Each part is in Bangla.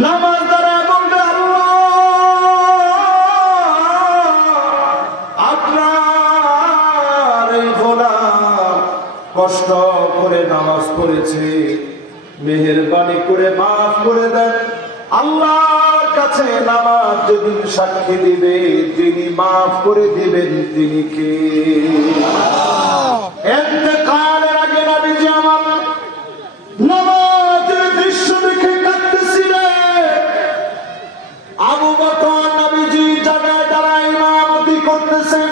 নামাজ দ্বারা বলবে আল্লাহ আপনার এই গোলাম কষ্ট করে নামাজ পড়েছে, মেহেরবানি করে মাফ করে দেন। আল্লাহর কাছে নামাজ যেদিন সাক্ষী দিবে, যিনি মাফ করে দিবেন তিনি কে? ইন্তেকালের আগে নবীজি আমার নামাজের দৃশ্য দেখে কাঁদতেছিলেন। আবু বকর নবীজি জায়গায় দাঁড়ায় ইমামতি করতেছেন।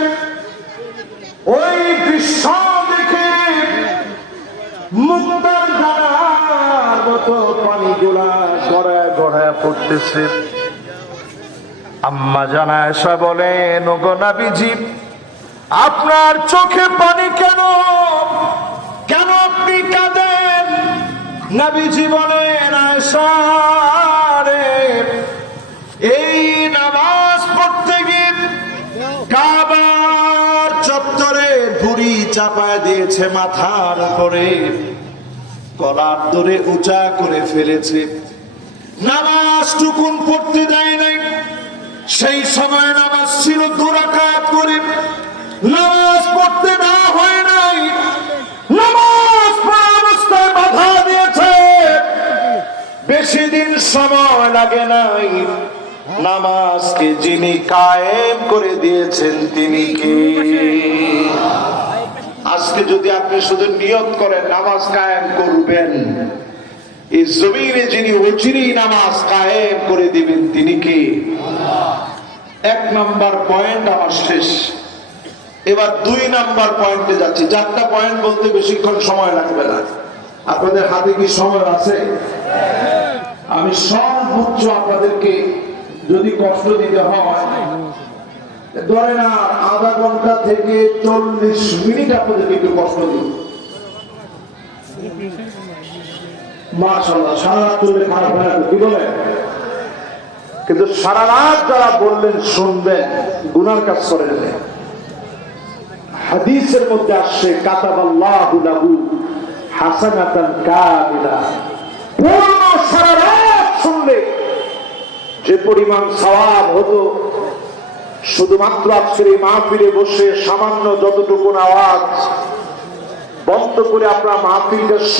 ওই দৃশ্য দেখে মুক্তার ধারার মতো পানিগুলা গড়ায় গড়ায় পড়তেছে। আম্মা জান আয়েশা বলেন, ওগো নবীজি আপনার চোখে পানি কেন? কেন আপনি কাঁদেন? নবীজি বলেন, আয়েশা রে, এই নামাজ পড়তে গিয়ে কাবার চত্বরে ধুড়ি চাপায় দিয়েছে মাথার উপরে, গলার ধরে উঁচা করে ফেলেছে, নামাজ টুকুন পড়তে দেয় নাই। সেই সময় নামাজ ছিল 2 রাকাত করে, নামাজ পড়তে না হয় নাই, নামাজ পড়া অবস্থায় বাধা দিয়েছে। বেশি দিন সময় লাগে নাই, নামাজকে যিনি কায়েম করে দিয়েছেন তিনি কে? আজকে যদি আপনি শুধু নিয়ত করেন নামাজ কায়েম করবেন, এই জমিনে যিনি অচিরেই নামাজ কায়েম করে দিবেন তিনি কে? 1 নাম্বার পয়েন্ট আমার শেষ। এবার 2 নাম্বার পয়েন্টে যাচ্ছি। 4টা পয়েন্ট বলতে বেশিক্ষণ সময় লাগবে না। আপনাদের হাতে কি সময় আছে? আমি সর্বোচ্চ আপনাদেরকে যদি কষ্ট দিতে হয়, ধরে না আধা ঘন্টা থেকে 40 মিনিট আপনাদেরকে একটু কষ্ট দিন। মাশাআল্লাহ, সারা রাত চললে খারাপ হয় না, কি বলে? কিন্তু সারা রাত যারা বললেন শুনবেন, গুনার কাজ করেন না। হাদিসের মধ্যে আসছে, কাতাবাল্লাহু লাহু হাসানাতান কামিলা। পূর্ণ সারা রাত শুনলে যে পরিমাণ সওয়াব হতো, শুধুমাত্র আজকের এই মাহফিলে বসে সামান্য যতটুকু আওয়াজ বন্ধ করে আপনার মাহফিলটা